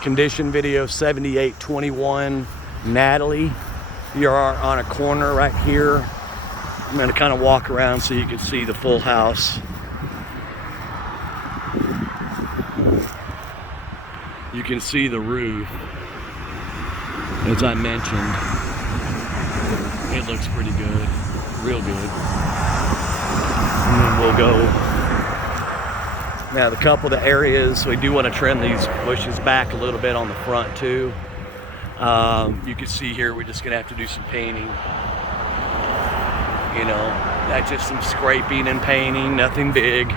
condition video 7821 Natalie. You are on a corner right here. I'm going to kind of walk around so you can see the full house. You can see the roof. As I mentioned, it looks pretty good, real good. And then we'll go. Now, the couple of the areas, we do want to trim these bushes back a little bit on the front too. You can see here, we're just going to have to do some painting. You know, that's just some scraping and painting, nothing big.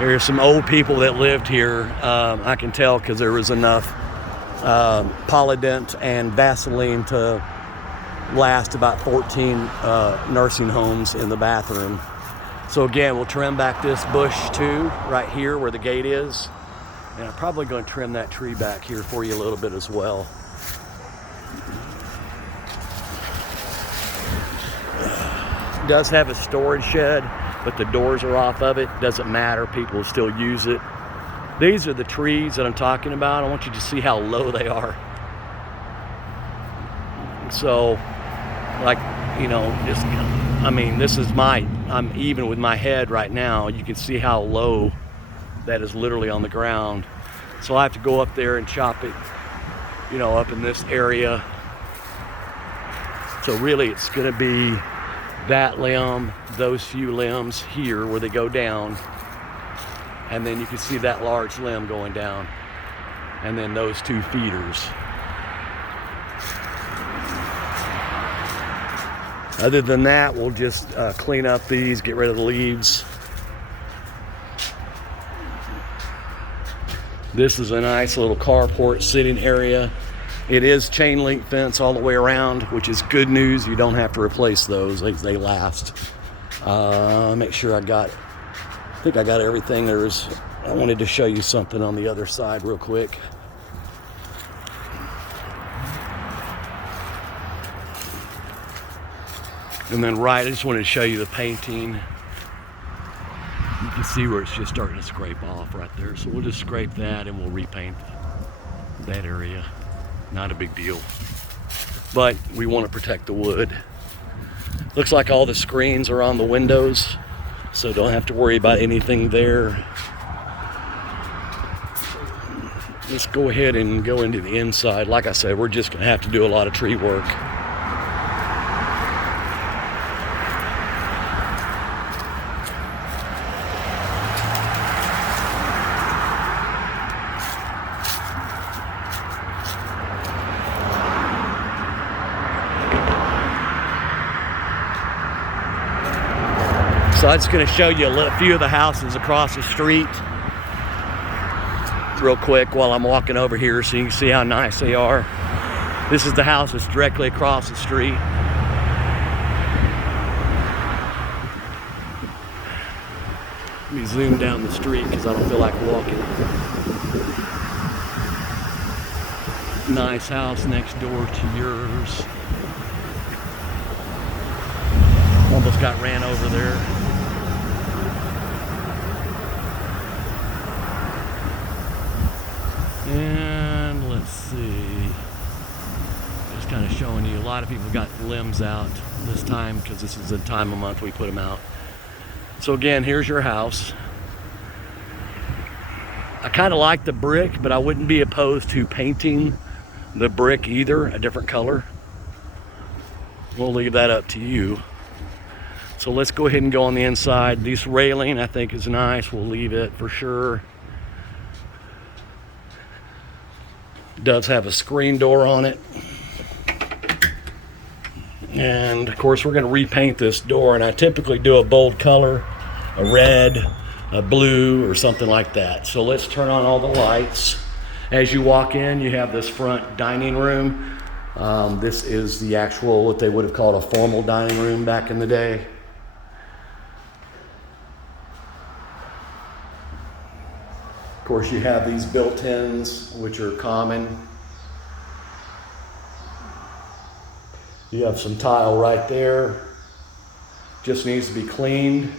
There's some old people that lived here. I can tell because there was enough Polydent and Vaseline to last about 14 nursing homes in the bathroom. So again, we'll trim back this bush too, right here where the gate is. And I'm probably going to trim that tree back here for you a little bit as well. It does have a storage shed, but the doors are off of it. Doesn't matter, people will still use it. These are the trees that I'm talking about. I want you to see how low they are. So, like, you know, just, I mean, this is I'm even with my head right now. You can see how low that is literally on the ground. So I have to go up there and chop it, you know, up in this area. So really it's gonna be that limb, those few limbs here where they go down, and then you can see that large limb going down, and then those two feeders. Other than that, we'll just clean up these, get rid of the leaves. This is a nice little carport sitting area. It is chain link fence all the way around, which is good news. You don't have to replace those, they last. Make sure I think I got everything. I wanted to show you something on the other side real quick. And then I just wanted to show you the painting. You can see where it's just starting to scrape off right there. So we'll just scrape that and we'll repaint that area. Not a big deal. But we want to protect the wood. Looks like all the screens are on the windows, so don't have to worry about anything there. Let's go ahead and go into the inside. Like I said, we're just going to have to do a lot of tree work. So I'm just going to show you a few of the houses across the street real quick while I'm walking over here so you can see how nice they are. This is the house that's directly across the street. Let me zoom down the street because I don't feel like walking. Nice house next door to yours. Almost got ran over there. And let's see, just kind of showing you, a lot of people got limbs out this time because this is the time of month we put them out. So again, here's your house. I kind of like the brick, but I wouldn't be opposed to painting the brick either, a different color. We'll leave that up to you. So let's go ahead and go on the inside. This railing I think is nice. We'll leave it for sure. Does have a screen door on it. And of course we're going to repaint this door, and I typically do a bold color, a red, a blue, or something like that. So let's turn on all the lights. As you walk in, you have this front dining room. This is the actual, what they would have called a formal dining room back in the day. Of course, you have these built-ins, which are common. You have some tile right there. Just needs to be cleaned.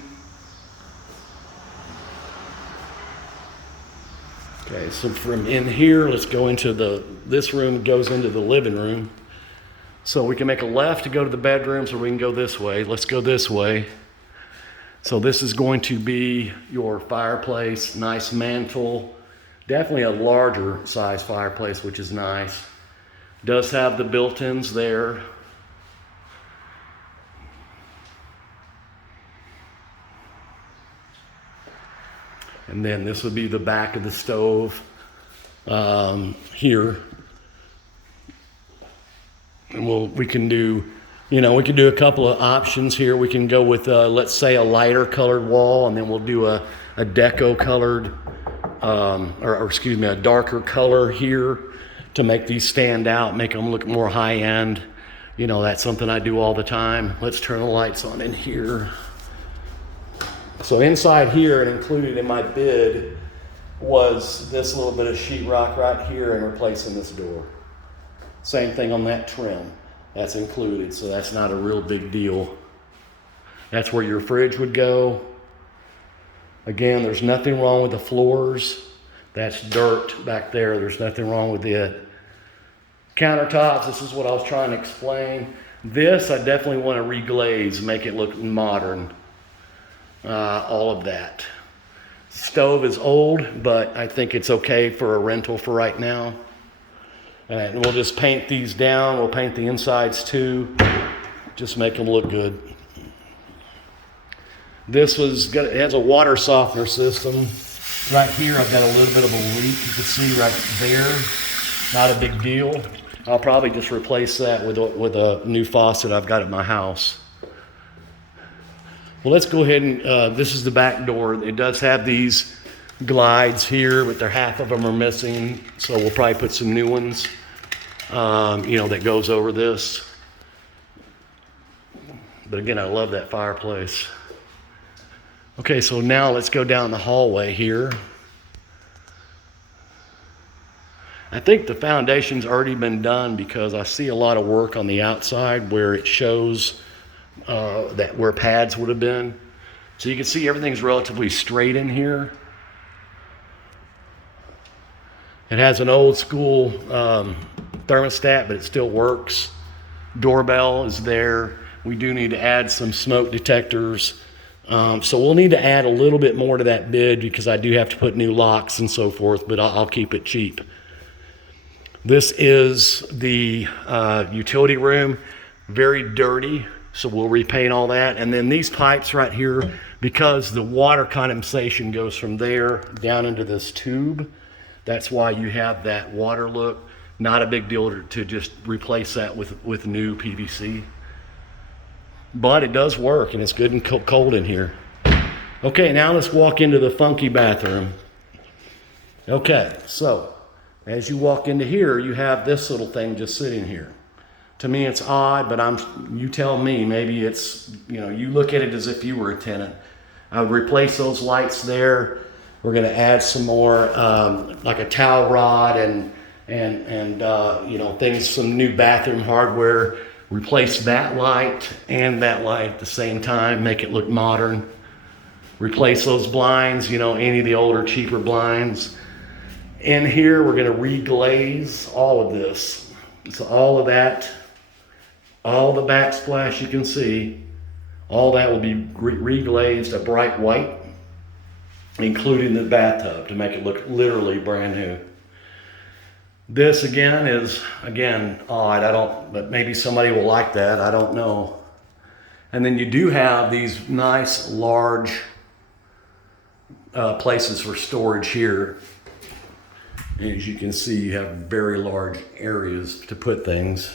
Okay, so from in here, let's go into this room goes into the living room. So we can make a left to go to the bedrooms, or we can go this way. Let's go this way. So this is going to be your fireplace, nice mantle. Definitely a larger size fireplace, which is nice. Does have the built-ins there. And then this would be the back of the stove here. And we can do a couple of options here. We can go with, let's say, a lighter colored wall, and then we'll do a deco colored, a darker color here to make these stand out, make them look more high end. That's something I do all the time. Let's turn the lights on in here. So inside here, and included in my bid, was this little bit of sheetrock right here and replacing this door. Same thing on that trim. That's included, so that's not a real big deal. That's where your fridge would go. Again, there's nothing wrong with the floors. That's dirt back there. There's nothing wrong with it. Countertops, this is what I was trying to explain. This, I definitely want to reglaze, make it look modern. All of that. Stove is old, but I think it's okay for a rental for right now. And we'll just paint these down. We'll paint the insides too. Just make them look good. It has a water softener system. Right here, I've got a little bit of a leak. You can see right there. Not a big deal. I'll probably just replace that with a new faucet I've got at my house. Well, let's go ahead and, this is the back door. It does have these glides here, but half of them are missing. So we'll probably put some new ones, that goes over this. But again, I love that fireplace. Okay, so now let's go down the hallway here. I think the foundation's already been done because I see a lot of work on the outside where it shows that where pads would have been. So you can see everything's relatively straight in here. It has an old school thermostat, but it still works. Doorbell is there. We do need to add some smoke detectors. So we'll need to add a little bit more to that bid because I do have to put new locks and so forth, but I'll keep it cheap. This is the utility room, very dirty, so we'll repaint all that. And then these pipes right here, because the water condensation goes from there down into this tube, that's why you have that water look. Not a big deal to just replace that with new PVC. But it does work, and it's good and cold in here. Okay, now let's walk into the funky bathroom. Okay, so as you walk into here, you have this little thing just sitting here. To me, it's odd, but you tell me, maybe it's, you look at it as if you were a tenant. I would replace those lights there. We're gonna add some more, like a towel rod and things, some new bathroom hardware. Replace that light and that light at the same time, make it look modern. Replace those blinds, any of the older, cheaper blinds. In here, we're gonna reglaze all of this. So all of that, all the backsplash you can see, all that will be reglazed a bright white, including the bathtub to make it look literally brand new. This again is odd. But maybe somebody will like that. I don't know. And then you do have these nice large places for storage here. As you can see, you have very large areas to put things.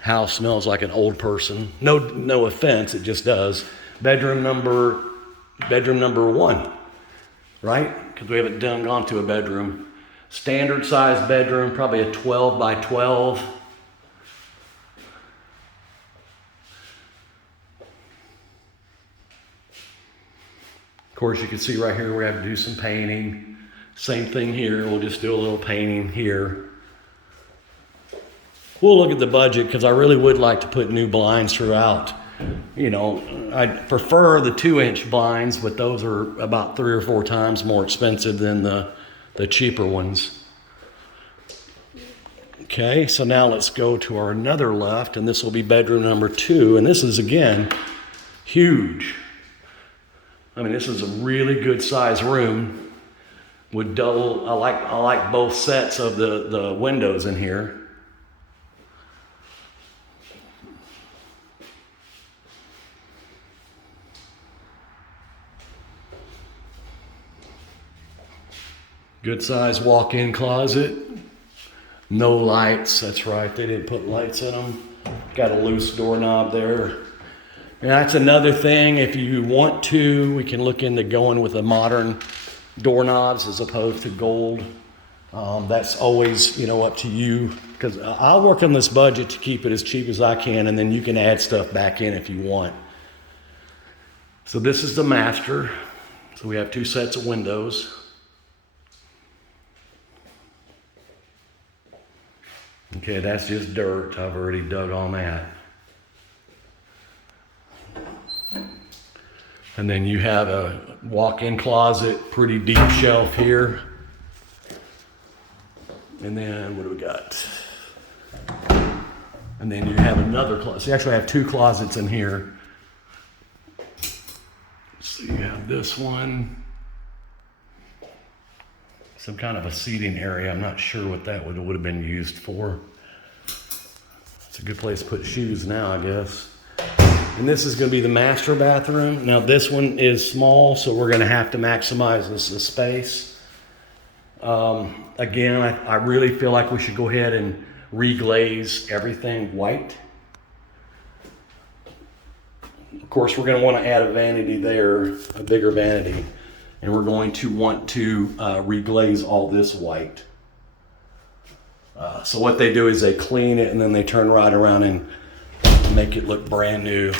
House smells like an old person. No offense, it just does. Bedroom number 1, right? Because we haven't gone to a bedroom. Standard size bedroom, probably a 12 by 12. Of course, you can see right here we have to do some painting. Same thing here, we'll just do a little painting here. We'll look at the budget because I really would like to put new blinds throughout. You know, I prefer the 2-inch blinds, but those are about 3 or 4 times more expensive than the cheaper ones. Okay, so now let's go to our another left, and this will be bedroom number 2. And this is, again, huge. I mean, this is a really good size room with double. I like both sets of the windows in here. Good size walk-in closet. No lights, that's right, they didn't put lights in them. Got a loose doorknob there. And that's another thing, if you want to, we can look into going with the modern doorknobs as opposed to gold. That's always, you know, up to you, because I'll work on this budget to keep it as cheap as I can, and then you can add stuff back in if you want. So this is the master. So we have 2 sets of windows. Okay, that's just dirt. I've already dug on that. And then you have a walk-in closet, pretty deep shelf here. And then what do we got? And then you have another closet. So you actually have 2 closets in here. So you have this one. Some kind of a seating area. I'm not sure what that would have been used for. It's a good place to put shoes now, I guess. And this is going to be the master bathroom. Now this one is small, so we're going to have to maximize the space. Again, I really feel like we should go ahead and reglaze everything white. Of course, we're going to want to add a vanity there, a bigger vanity. And we're going to want to reglaze all this white. So what they do is they clean it and then they turn right around and make it look brand new.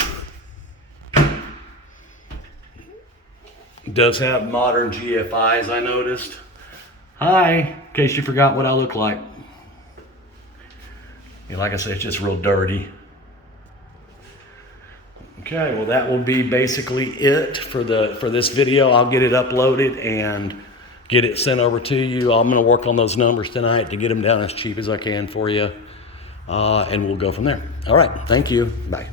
It does have modern GFIs, I noticed. Hi, in case you forgot what I look like. Yeah, like I said, it's just real dirty. Okay, well that will be basically it for this video. I'll get it uploaded and get it sent over to you. I'm going to work on those numbers tonight to get them down as cheap as I can for you, and we'll go from there. All right, thank you. Bye.